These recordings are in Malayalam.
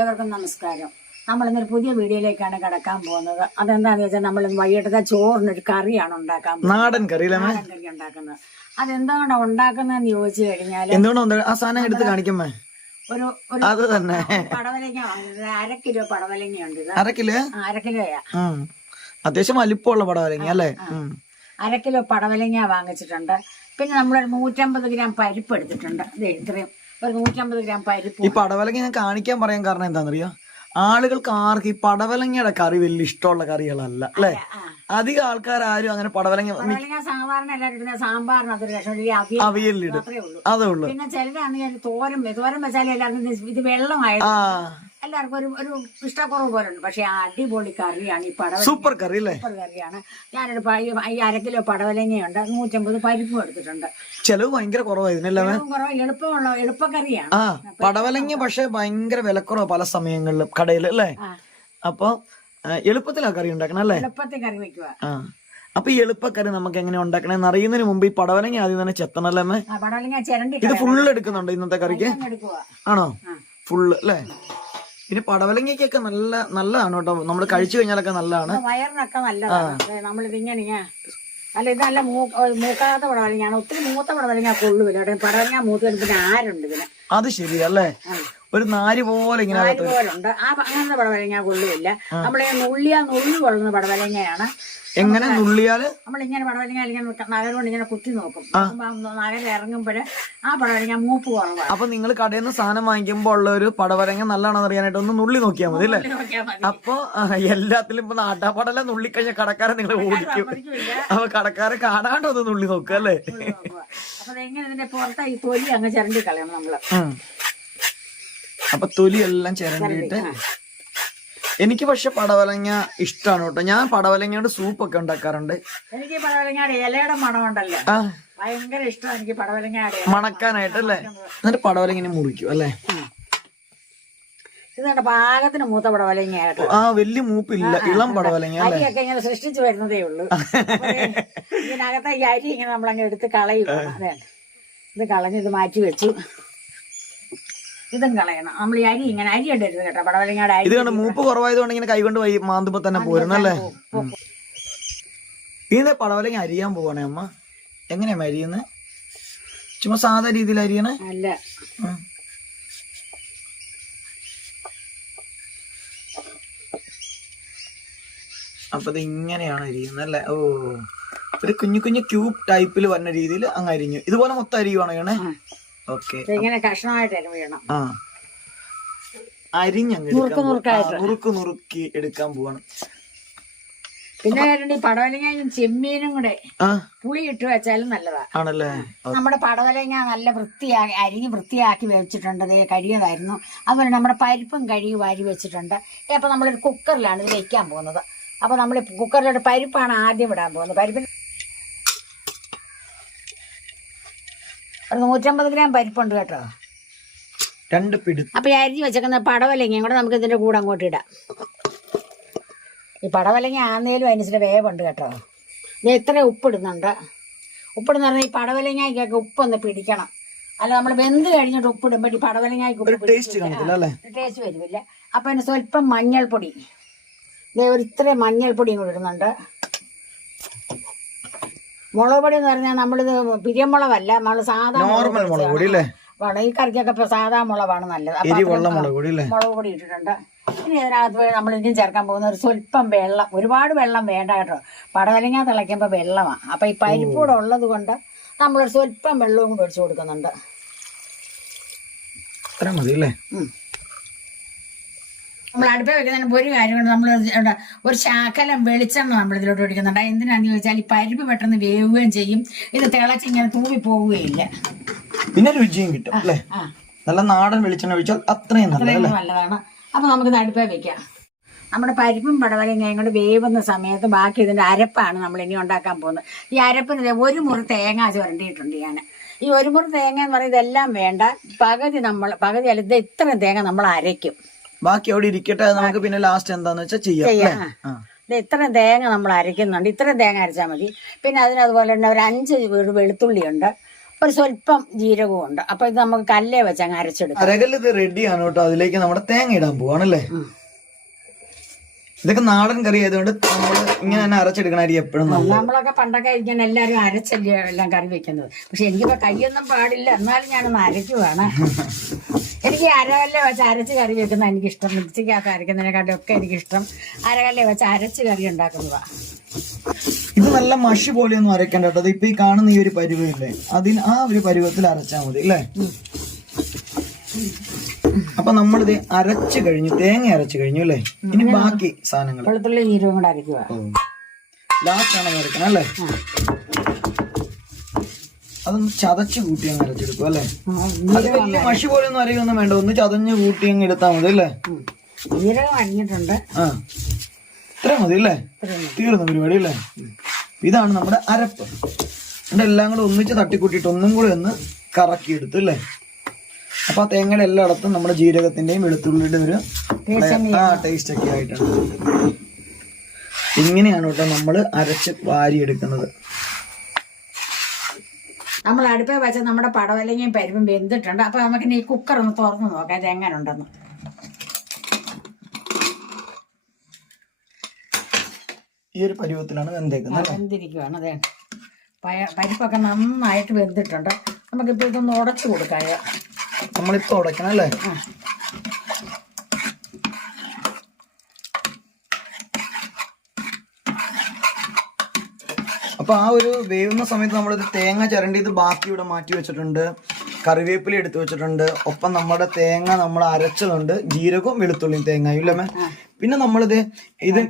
ഏവർക്കും നമസ്കാരം. നമ്മളിന്നൊരു പുതിയ വീഡിയോയിലേക്കാണ് കിടക്കാൻ പോകുന്നത്. അതെന്താന്ന് വെച്ചാൽ നമ്മൾ വൈകിട്ടത്തെ ചോറിനൊരു കറിയാണ് ഉണ്ടാക്കാൻ പോകുന്നത്. നാടൻ കറി ഉണ്ടാക്കുന്നത്. അതെന്താണ് ഉണ്ടാക്കുന്നതെന്ന് ചോദിച്ചു കഴിഞ്ഞാൽ ആ സാധനം എടുത്ത് കാണിക്കുമ്പോ ഒരു അത് തന്നെ പടവലങ്ങ വാങ്ങുന്നത് 1/2 കിലോ പടവലങ്ങയുണ്ട്. ഇത് 1/2 കിലോ 1/2 കിലോയാ. അത്യാവശ്യം വലിപ്പമുള്ള പടവലങ്ങ അല്ലേ. 1/2 കിലോ പടവലങ്ങ വാങ്ങിച്ചിട്ടുണ്ട്. പിന്നെ നമ്മളൊരു 150 ഗ്രാം പരിപ്പ് എടുത്തിട്ടുണ്ട്. ഇത്രയും ഒരു 150 ഗ്രാം പരിപ്പ്. ഈ പടവലങ്ങ ഞാൻ കാണിക്കാൻ പറയാൻ കാരണം എന്താണെന്നറിയോ, ആളുകൾക്ക് ആർക്ക് ഈ പടവലങ്ങയുടെ കറി വലിയ ഇഷ്ടമുള്ള കറികളല്ല അല്ലെ. അധികം ആൾക്കാർ ആരും അങ്ങനെ പടവലങ്ങ സാധാരണ എല്ലാവരും സാമ്പാറിനകത്ത് അവിയലിടും, അതേ ഉള്ളു. പിന്നെ ചിലരാണെങ്കിൽ തോരൻ വെച്ചാൽ എല്ലാവർക്കും ഇത് വെള്ളമായിട്ട് എല്ലാവർക്കും ഒരു ഇഷ്ടക്കുറവ് പോലെ ഉണ്ട്. പക്ഷെ അടിപൊളി കറിയാണ് ഈ പടവലങ്ങ. സൂപ്പർ കറി അല്ലേ. സൂപ്പർ കറിയാണ്. ഞാനൊരു 1/2 കിലോ പടവലങ്ങയുണ്ട്, 150 പരിപ്പും എടുത്തിട്ടുണ്ട്. ചെലവ് ഭയങ്കര കുറവായിരുന്നു. എളുപ്പക്കറിയാണ്. പടവലങ്ങ പക്ഷെ ഭയങ്കര വിലക്കുറവ് പല സമയങ്ങളിലും കടയിൽ അല്ലേ. അപ്പൊ എളുപ്പത്തിലാ കറി ഉണ്ടാക്കണം അല്ലേ. എളുപ്പത്തിൽ കറി വെക്കുക. അപ്പൊ ഈ എളുപ്പക്കറി നമുക്ക് എങ്ങനെ ഉണ്ടാക്കണമെന്ന് അറിയുന്നതിന് മുമ്പ് ഈ പടവലങ്ങ ആദ്യം തന്നെ ചെത്തണല്ലേ. പടവലങ്ങ ചിരണ്ടി ഇത് ഫുള്ള് എടുക്കുന്നുണ്ടോ ഇന്നത്തെ കറിക്ക്? ആണോ? ഫുള്ള് അല്ലേ. പിന്നെ പടവലങ്ങയ്ക്കൊക്കെ നല്ലതാണ് കേട്ടോ, നമ്മൾ കഴിച്ചു കഴിഞ്ഞാലൊക്കെ നല്ലതാണ്. വയറിനൊക്കെ നല്ലതാണ്. നമ്മളിതിങ്ങനെ അല്ല ഇത് നല്ല മൂക്കാത്ത പടവലങ്ങയാണ്. ഒത്തിരി മൂത്ത പടവലങ്ങ കൊള്ളുവില്ല. പടവലങ്ങ മൂത്ത് പിന്നെ ആരുണ്ട് ഇതിന്. അത് ശരിയല്ലേ, ഒരു നാര് പോലെ ഇങ്ങനെ പോലുണ്ട്. അങ്ങനത്തെ പടവലങ്ങ കൊള്ളുവില്ല. നമ്മളെ നുള്ളി കൊള്ളുന്ന പടവലങ്ങയാണ്. എങ്ങനെ നുള്ളിയാല് നമ്മളിങ്ങനെ പടവലങ്ങ ഇങ്ങനെ നഗരം ഇങ്ങനെ കുത്തി നോക്കും. നഗരം ഇറങ്ങുമ്പോഴ് ആ പടവലങ്ങ മൂപ്പ് കുറവാണ്. അപ്പൊ നിങ്ങൾ കടയിൽ നിന്ന് സാധനം വാങ്ങിക്കുമ്പോ ഉള്ള ഒരു പടവലങ്ങ നല്ലതാണെന്ന് അറിയാനായിട്ട് ഒന്ന് നുള്ളി നോക്കിയാൽ മതി അല്ലേ. അപ്പൊ എല്ലാത്തിലും ഇപ്പൊ നാട്ടാപ്പടല നുള്ളിക്കഴിഞ്ഞ കടക്കാരെ നിങ്ങൾ ഓടിക്കും. അപ്പൊ കടക്കാരെ കാണാണ്ട് ഒന്ന് നുള്ളി നോക്കുക അല്ലേ. അപ്പൊ എങ്ങനെ ഇതിന്റെ പുറത്ത് ഈ തൊലി അങ്ങ് ചിരണ്ടി കളയണം നമ്മള്. അപ്പൊ തൊലി എല്ലാം ചിരണ്ടിട്ട്. എനിക്ക് പക്ഷെ പടവലങ്ങ ഇഷ്ടമാണ് കേട്ടോ. ഞാൻ പടവലങ്ങയുടെ സൂപ്പൊക്കെ ഉണ്ടാക്കാറുണ്ട്. എനിക്ക് പടവലങ്ങയുടെ ഇലയുടെ മണമുണ്ടല്ലോ, ഭയങ്കര ഇഷ്ടമാണ് എനിക്ക് പടവലങ്ങയുടെ മണക്കാനായിട്ടല്ലേ. എന്നിട്ട് പടവലങ്ങനെ മുറിക്കും അല്ലേ. ഇതാണ് പാകത്തിന് മൂത്ത പടവലങ്ങയായിട്ട്. വലിയ മൂപ്പില്ല, ഇളം പടവലങ്ങ. അരിയൊക്കെ ഇങ്ങനെ സൃഷ്ടിച്ചു വരുന്നതേ ഉള്ളൂ. ഇതിനകത്തെ ഈ അരി ഇങ്ങനെ നമ്മളങ്ങ് എടുത്ത് കളയും. അതെ, ഇത് കളഞ്ഞ് ഇത് മാറ്റി വെച്ചു. ഇതും കളയണം. നമ്മൾ ഈ അരി ഇങ്ങനെ അരി ഇടരുത് കേട്ടോ. പടവലങ്ങയുടെ അരി ഇത് മൂപ്പ് കുറവായതുകൊണ്ട് ഇങ്ങനെ കൈകൊണ്ട് മാന്തുമ്പോ തന്നെ പോരുന്നല്ലേ. ഇതിന്റെ പടവലങ്ങ അരിയാൻ പോവാണേ അമ്മ. എങ്ങനെയാ അരിയുന്നത്? ചുമ്മാ സാധാ രീതിയിൽ അരിയണേ അല്ല. അപ്പൊ ഇത് ഇങ്ങനെയാണ് അരിയുന്നത് അല്ലേ. ഓ, ഒരു കുഞ്ഞു കുഞ്ഞു ക്യൂബ് ടൈപ്പിൽ വരുന്ന രീതിയിൽ അങ്ങ് അരിഞ്ഞു. ഇതുപോലെ മൊത്തം അരിയുവാണ് ചെയ്യണേ. ഓക്കെ, ഇങ്ങനെ കഷ്ണമായിട്ട് അരിയണം. അരിഞ്ഞങ്ങ് നുറുക്കി എടുക്കാൻ പോവാണ്. പിന്നെ ഈ പടവലങ്ങയും ചെമ്മീനും കൂടെ പുളി ഇട്ട് വെച്ചാലും നല്ലതാണ് ആണല്ലേ. നമ്മുടെ പടവലങ്ങ നല്ല വൃത്തിയാക്കി അരിഞ്ഞ് വൃത്തിയാക്കി വെച്ചിട്ടുണ്ട്. കഴിയതായിരുന്നു. അതുപോലെ നമ്മുടെ പരിപ്പും കഴുകി വാരി വെച്ചിട്ടുണ്ട്. അപ്പൊ നമ്മളൊരു കുക്കറിലാണ് ഇത് വെക്കാൻ പോകുന്നത്. അപ്പൊ നമ്മൾ കുക്കറിലൊരു പരിപ്പാണ് ആദ്യം ഇടാൻ പോകുന്നത്. പരിപ്പിന് ഒരു 150 ഗ്രാം പരിപ്പുണ്ട് കേട്ടോ. 2 പിടി. അപ്പൊ ഈ അരിഞ്ഞ് വെച്ചേക്കുന്ന പടവലങ്ങയും കൂടെ നമുക്ക് ഇതിന്റെ കൂടെ അങ്ങോട്ട് ഇടാം. ഈ പടവലങ്ങ ആന്നേലും അതിന് വേവുണ്ട് കേട്ടോ. ഇത് ഇത്ര ഉപ്പിടുന്നുണ്ട്. ഉപ്പിടുന്ന പറഞ്ഞാൽ ഈ പടവലങ്ങയ്ക്കൊക്കെ ഉപ്പൊന്ന് പിടിക്കണം. അല്ല നമ്മൾ വെന്ത് കഴിഞ്ഞിട്ട് ഉപ്പിടുമ്പോൾ ഈ പടവലങ്ങയ്ക്ക് ടേസ്റ്റ് വരില്ല. അപ്പൊ അതിന് സ്വല്പം മഞ്ഞൾപ്പൊടി, ഒരു ഇത്രയും മഞ്ഞൾപ്പൊടിയും കൂടി ഇടുന്നുണ്ട്. മുളക് പൊടി എന്ന് പറഞ്ഞാൽ നമ്മളിത് പിരിയമുളകല്ല, നമ്മൾ സാധാ മുളക്. ഈ കറിക്കൊക്കെ ഇപ്പൊ സാധാ മുളകാണ് നല്ലത്. മുളക് പൊടി ഇട്ടിട്ടുണ്ട്. ഇനി ഇതിനകത്ത് നമ്മൾ ഇനിയും ചേർക്കാൻ പോകുന്ന ഒരു സ്വല്പം വെള്ളം. ഒരുപാട് വെള്ളം വേണ്ട കേട്ടോ. പടവലങ്ങ തിളയ്ക്കുമ്പോ വെള്ളമാണ്. അപ്പൊ ഈ പരിപ്പ് കൂടെ ഉള്ളത് കൊണ്ട് നമ്മളൊരു സ്വല്പം വെള്ളവും കൂടെ ഒഴിച്ചു കൊടുക്കുന്നുണ്ട്. നമ്മൾ അടുപ്പ വെക്കുന്നതിന് ഒരു കാര്യം കൊണ്ട് നമ്മൾ ഒരു ശകലം വെളിച്ചെണ്ണ നമ്മൾ ഇതിലോട്ട് ഒഴിക്കുന്നുണ്ട്. എന്തിനാന്ന് ചോദിച്ചാൽ ഈ പരിപ്പ് പെട്ടെന്ന് വേവുകയും ചെയ്യും. ഇത് തിളച്ചിങ്ങനെ തൂവി പോവുകയില്ല. പിന്നെ രുചിയും കിട്ടും അല്ലേ. നല്ല നാടൻ വെളിച്ചെണ്ണ ഒഴിച്ചാൽ അത്രയും നല്ലതാണ്. അപ്പൊ നമുക്കിത് അടുപ്പേ വെക്കാം. നമ്മുടെ പരിപ്പും പടവലങ്ങയും കൊണ്ട് വേവുന്ന സമയത്ത് ബാക്കി ഇതിന്റെ അരപ്പാണ് നമ്മൾ ഇനി ഉണ്ടാക്കാൻ പോകുന്നത്. ഈ അരപ്പിന് 1 മുറി തേങ്ങ ചുരണ്ടിയിട്ടുണ്ട് ഞാൻ. ഈ 1 മുറി തേങ്ങ എന്ന് പറയുന്നത് ഇതെല്ലാം വേണ്ട. പകുതി അല്ല, ഇത് ഇത്രയും തേങ്ങ നമ്മൾ അരയ്ക്കും. ബാക്കി അവിടെ ഇരിക്കട്ടെ, നമുക്ക് പിന്നെ ലാസ്റ്റ് എന്താന്ന് വെച്ചാൽ ചെയ്യാം. ഇത് ഇത്രയും തേങ്ങ നമ്മൾ അരയ്ക്കുന്നുണ്ട്. ഇത്രയും തേങ്ങ അരച്ചാൽ മതി. പിന്നെ അതിനതുപോലെ തന്നെ ഒരു 5 വെളുത്തുള്ളി ഉണ്ട്, ഒരു സ്വല്പം ജീരകവും ഉണ്ട്. അപ്പൊ ഇത് നമുക്ക് കല്ലേ വെച്ച് അങ്ങ് അരച്ചെടുക്കാം. അരകല്ല് ഇത് റെഡിയാണ് കേട്ടോ. അതിലേക്ക് നമ്മുടെ തേങ്ങ ഇടാൻ പോവാണല്ലേ. ഇതൊക്കെ നാടൻ കറി ആയതുകൊണ്ട് നമ്മള് ഇങ്ങനെ തന്നെ അരച്ചെടുക്കണായിരിക്കും എപ്പോഴും. നമ്മളൊക്കെ പണ്ടൊക്കെ ഇങ്ങനെ എല്ലാരും അരച്ചല്ലേ എല്ലാം കറി വെക്കുന്നത്. പക്ഷെ എനിക്കിപ്പോ കൈയൊന്നും പാടില്ല, എന്നാലും ഞാനൊന്ന് അരയ്ക്കുവാണ്. എനിക്ക് അരകല്ലെ വെച്ച് അരച്ച് കറി വെക്കുന്ന എനിക്കിഷ്ടം. മിക്സിക്കകത്ത് അരയ്ക്കുന്നതിനെക്കാട്ടും ഒക്കെ എനിക്കിഷ്ടം അരകല്ലെ വെച്ച് അരച്ച് കറി ഉണ്ടാക്കുന്നതാ. ഇത് നല്ല മഷി പോലെയൊന്നും അരയ്ക്കണ്ട കേട്ടോ. ഇപ്പൊ ഈ കാണുന്ന ഈ ഒരു പരുവമില്ലേ, അതിന് ആ ഒരു പരുവത്തിൽ അരച്ചാൽ മതി അല്ലേ. അപ്പൊ നമ്മളിത് അരച്ചു കഴിഞ്ഞു, തേങ്ങ അരച്ചു കഴിഞ്ഞു അല്ലേ. ഇനി ബാക്കി സാധനങ്ങൾ വെളുത്തുള്ളി ജീരകം കൂടെ അരയ്ക്കുക. ലാസ്റ്റ് ആണ് അരക്കണം അല്ലേ. അതൊന്ന് ചതച്ച് കൂട്ടി അങ്ങ് അരച്ചെടുക്കും അല്ലേ. അത് വലിയ മഷി പോലെ ഒന്നും അരയൊന്നും വേണ്ട, ഒന്ന് ചതഞ്ഞ് കൂട്ടി അങ്ങ് എടുത്താൽ മതി അല്ലേ. ജീരകം അരിഞ്ഞിട്ടുണ്ട്. ഇത്ര മതി അല്ലേ, തീർന്ന പരിപാടി അല്ലേ. ഇതാണ് നമ്മുടെ അരപ്പ്. എന്നിട്ട് എല്ലാം കൂടെ ഒന്നിച്ച് തട്ടിക്കൂട്ടിയിട്ട് ഒന്നും കൂടെ ഒന്ന് കറക്കിയെടുത്തു അല്ലേ. അപ്പൊ ആ തേങ്ങയുടെ എല്ലായിടത്തും നമ്മുടെ ജീരകത്തിന്റെയും വെളുത്തുള്ളിയുടെ ഒരു ടേസ്റ്റ് ഒക്കെ ആയിട്ടാണ്. ഇങ്ങനെയാണ് കേട്ടോ നമ്മൾ അരച്ച് വാരിയെടുക്കുന്നത്. നമ്മൾ അടുപ്പേ വെച്ച നമ്മുടെ പടവലങ്ങയും പരിപ്പും വെന്തിട്ടുണ്ട്. അപ്പൊ നമുക്ക് ഈ കുക്കർ ഒന്ന് തുറന്നു നോക്കാം ഇത് എങ്ങനെ ഉണ്ടെന്ന്. ഈ ഒരു പരുവത്തിലാണ് വെന്തിരിക്കുകയാണ്. അതെ, പരിപ്പൊക്കെ നന്നായിട്ട് വെന്തിട്ടുണ്ട്. നമുക്കിപ്പോ ഇതൊന്ന് ഉടച്ചു കൊടുക്കാം. നമ്മളിപ്പോ ഉടയ്ക്കണം അല്ലേ. അപ്പൊ ആ ഒരു വേവുന്ന സമയത്ത് നമ്മളിത് തേങ്ങ ചിരണ്ടി ഇത് ബാക്കി ഇവിടെ മാറ്റി വെച്ചിട്ടുണ്ട്. കറിവേപ്പില എടുത്തു വെച്ചിട്ടുണ്ട്. ഒപ്പം നമ്മുടെ തേങ്ങ നമ്മൾ അരച്ചതുണ്ട്, ജീരകവും വെളുത്തുള്ളിയും തേങ്ങയും ഇല്ലമ്മേ. പിന്നെ നമ്മളിത്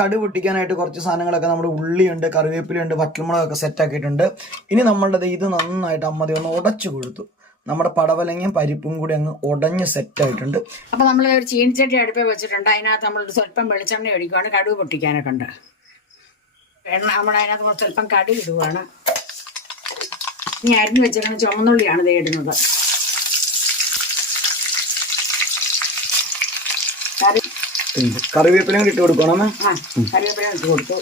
കടു പൊട്ടിക്കാനായിട്ട് കുറച്ച് സാധനങ്ങളൊക്കെ നമ്മുടെ ഉള്ളിയുണ്ട്, കറിവേപ്പിലയുണ്ട്, വറ്റൽമുളകൊക്കെ സെറ്റ് ആക്കിയിട്ടുണ്ട്. ഇനി നമ്മളുടെ ഇത് നന്നായിട്ട് അമ്മതി ഒന്ന് ഉടച്ചു കൊടുത്തു. നമ്മുടെ പടവലങ്ങയും പരിപ്പും കൂടി അങ്ങ് ഉടഞ്ഞ് സെറ്റ് ആയിട്ടുണ്ട്. അപ്പൊ നമ്മൾ ഒരു ചീനിച്ചട്ടി അടുപ്പേ വെച്ചിട്ടുണ്ട്. അതിനകത്ത് നമ്മൾ സ്വല്പം വെളിച്ചെണ്ണ ഒഴിക്കുവാണ്. കടുക് പൊട്ടിക്കാനൊക്കെ ഉണ്ട്. നമ്മൾ അതിനകത്ത് കുറച്ച് സ്വല്പം കടുക് ഇടുവാണ്. ഇനി അരിഞ്ഞു വെച്ചിരിക്കുന്ന ചുമന്നുള്ളിയാണ് ഇത് ഇടുന്നത്. കറിവേപ്പിലയും ഇട്ട് കൊടുക്കണം. കറിവേപ്പില ഇട്ട് കൊടുത്തു.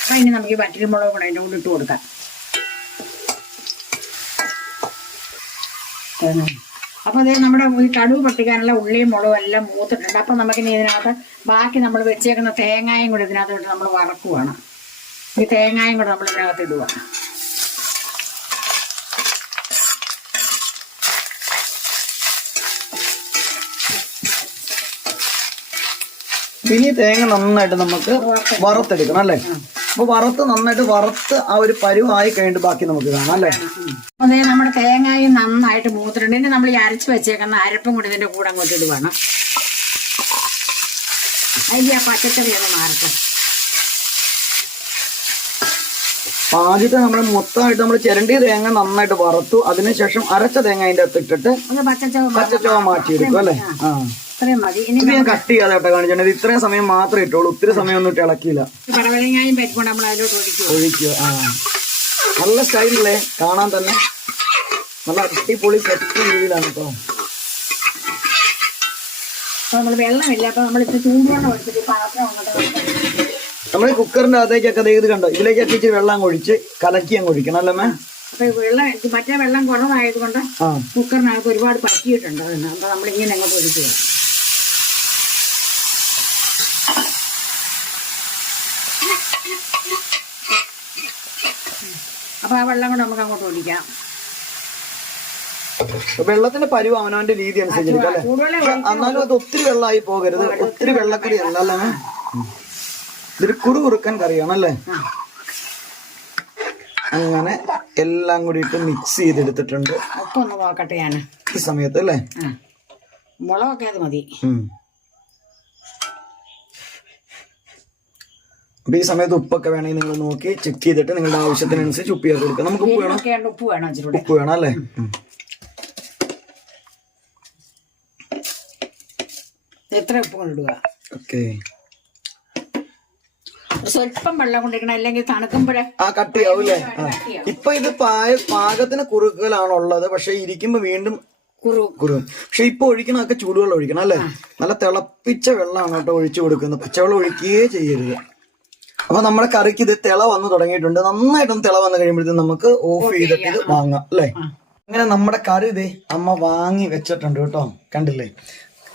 അപ്പൊ ഇനി നമുക്ക് ഈ വറ്റൽമുളക് കൂടെ അതിൻ്റെ കൂടെ ഇട്ട് കൊടുക്കാം. അപ്പൊ അതേ നമ്മുടെ ഈ കടുക് പൊട്ടിക്കാനുള്ള ഉള്ളിയും മുളകും എല്ലാം മൂത്തിട്ടുണ്ട്. അപ്പൊ നമുക്കിനി ഇതിനകത്ത് ബാക്കി നമ്മൾ വെച്ചേക്കുന്ന തേങ്ങായും കൂടെ ഇതിനകത്ത് ഇട്ട് നമ്മൾ വറക്കുവാണ്. ഈ തേങ്ങായും കൂടെ നമ്മൾ ഇതിനകത്ത് ഇടുക. ഇനി തേങ്ങ നന്നായിട്ട് നമുക്ക് വറുത്തെടുക്കണം അല്ലേ. അപ്പൊ നന്നായിട്ട് ആ ഒരു പരുവായി കഴിഞ്ഞിട്ട് ബാക്കി നമുക്ക് കാണാം അല്ലേ. അതേ നമ്മുടെ തേങ്ങയും നന്നായിട്ട് മൂത്തിട്ടുണ്ട്. ഇനി നമ്മൾ ഈ അരച്ച് വെച്ചേക്കുന്ന അരപ്പും കൂടി ഇതിന്റെ കൂടെ അങ്ങോട്ട് ഇടുവാണ്. അതിന്റെ ആ പച്ചക്കറി ഒന്ന് മാറട്ടെ. ആദ്യത്തെ നമ്മൾ മൊത്തമായിട്ട് നമ്മൾ ചിരണ്ടിയ തേങ്ങ നന്നായിട്ട് വറുത്തു. അതിനുശേഷം അരച്ച തേങ്ങ അതിന്റെ അകത്ത് ഇട്ടിട്ട് പച്ചച്ചവ മാറ്റിയെടുക്കും അല്ലേ. ഇത് ഞാൻ കട്ട് ചെയ്യാതെ കാണിച്ചിട്ടുണ്ട്. ഇത്രയും സമയം മാത്രമേ ഇട്ടുള്ളൂ, ഒത്തിരി സമയം ഒന്നും ഇട്ട് ഇളക്കിയില്ല. പടവലങ്ങായും പരിപ്പും നമ്മൾ അതിലോട്ട് ഒഴിക്കുക. നല്ല സ്റ്റൈലല്ലേ കാണാൻ തന്നെ. നല്ല അടിപൊളി സെറ്റ് രീതിയിലാണ് കേട്ടോ. നമ്മൾ വെള്ളമില്ല. അപ്പൊ നമ്മൾ ഇത്ര ചൂടുവെള്ളം എടുത്തിട്ട് പാത്രം നമ്മൾ ഈ കുക്കറിന്റെ അകത്തേക്കൊക്കെ ഇത് കണ്ടോ, ഇതിലേക്കൊക്കെ ഇച്ചിരി വെള്ളം ഒഴിച്ച് കലക്കി അങ്ങ് ഒഴിക്കണം അല്ലേ. അപ്പൊ വെള്ളം മറ്റേ വെള്ളം കുറവായത് കൊണ്ട് കുക്കറിനകത്ത് ഒരുപാട് പറ്റിയിട്ടുണ്ട്. അപ്പൊ നമ്മളിങ്ങനെ അങ്ങോട്ട് ഒഴിക്കുക. അപ്പൊ ആ വെള്ളം കൂടെ നമുക്ക് അങ്ങോട്ട് ഒഴിക്കാം. വെള്ളത്തിന്റെ പരുവ് അവനവന്റെ രീതി അനുസരിച്ചിരിക്കും അല്ലെ. എന്നാലും അത് ഒത്തിരി വെള്ളമായി പോകരുത്. ഒത്തിരി വെള്ളക്കറി അല്ല അല്ലേ. ഇതൊരു കുറുകുറുക്കൻ കറിയാണല്ലേ. അങ്ങനെ എല്ലാം കൂടി ഇട്ട് മിക്സ് ചെയ്തെടുത്തിട്ടുണ്ട്. ഉപ്പൊന്ന് നോക്കട്ടെ ഞാൻ ഈ സമയത്ത് അല്ലേ. മുളകൊക്കെ അത് മതി. അപ്പൊ ഈ സമയത്ത് ഉപ്പൊക്കെ വേണമെങ്കിൽ നിങ്ങൾ നോക്കി ചെക്ക് ചെയ്തിട്ട് നിങ്ങളുടെ ആവശ്യത്തിനനുസരിച്ച് ഉപ്പ് ചേർത്ത് കൊടുക്കാം. നമുക്ക് ഉപ്പ് വേണം. ഉപ്പ് വേണം അല്ലേ. എത്ര ഉപ്പ് കൊണ്ടിടുക. ഓക്കെ. സ്വല്പം വെള്ളം കൊണ്ടിരിക്കണം, അല്ലെങ്കിൽ തണുക്കുമ്പോഴേ കട്ടിയാവൂലേ. ഇപ്പൊ ഇത് പാകത്തിന് കുറുക്കലാണുള്ളത്. പക്ഷെ ഇരിക്കുമ്പോ വീണ്ടും കുറുകും. പക്ഷെ ഇപ്പൊ ഒഴിക്കണതൊക്കെ ചൂടുവെള്ളം ഒഴിക്കണം അല്ലേ. നല്ല തിളപ്പിച്ച വെള്ളമാണ് കേട്ടോ ഒഴിച്ചു കൊടുക്കുന്നത്. പച്ചവെള്ളം ഒഴിക്കുകയേ ചെയ്യരുത്. അപ്പൊ നമ്മുടെ കറിക്ക് ഇത് തിള വന്ന് തുടങ്ങിയിട്ടുണ്ട്. നന്നായിട്ടൊന്ന് തിള വന്ന് കഴിയുമ്പോഴത്തേക്കും നമുക്ക് ഓഫ് ചെയ്തിട്ട് ഇത് വാങ്ങാം അല്ലേ. അങ്ങനെ നമ്മുടെ കറി ഇതേ അമ്മ വാങ്ങി വെച്ചിട്ടുണ്ട് കേട്ടോ. കണ്ടില്ലേ,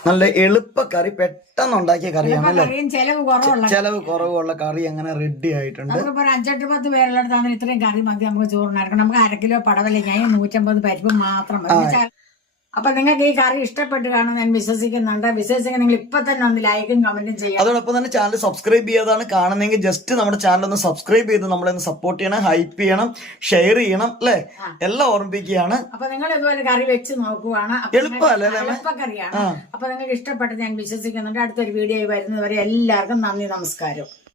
നല്ല എളുപ്പ കറി, പെട്ടെന്ന് ഉണ്ടാക്കിയ കറിയാണ് അല്ലേ. ചെലവ് കുറവുള്ള കറി അങ്ങനെ റെഡി ആയിട്ടുണ്ട്. 5-10 പേരുള്ളടത്താണ് ഇത്രയും കറി മതി നമുക്ക് ചോറിനായിരിക്കണം. നമുക്ക് 1/2 കിലോ പടവല, ഞാൻ 150 പരിപ്പ് മാത്രം മതി. അപ്പൊ നിങ്ങൾക്ക് ഈ കറി ഇഷ്ടപ്പെട്ട് കാണും ഞാൻ വിശ്വസിക്കുന്നുണ്ട്. വിശ്വസിക്കാൻ നിങ്ങൾ ഇപ്പൊ തന്നെ ഒന്ന് ലൈക്കും കമന്റും ചെയ്യാം. അതോടൊപ്പം തന്നെ ചാനൽ സബ്സ്ക്രൈബ് ചെയ്യാതാണ് കാണുന്നെങ്കിൽ ജസ്റ്റ് നമ്മുടെ ചാനൽ ഒന്ന് സബ്സ്ക്രൈബ് ചെയ്ത് നമ്മളെ ഒന്ന് സപ്പോർട്ട് ചെയ്യണം, ഹൈപ്പ് ചെയ്യണം, ഷെയർ ചെയ്യണം അല്ലെ, എല്ലാം ഓർമ്മിപ്പിക്കുകയാണ്. അപ്പൊ നിങ്ങൾ ഇതുപോലെ കറി വെച്ച് നോക്കുവാണ്, എളുപ്പക്കറിയാണ്. അപ്പൊ നിങ്ങൾക്ക് ഇഷ്ടപ്പെട്ട് ഞാൻ വിശ്വസിക്കുന്നുണ്ട്. അടുത്തൊരു വീഡിയോ വരുന്നതുവരെ എല്ലാവർക്കും നന്ദി, നമസ്കാരം.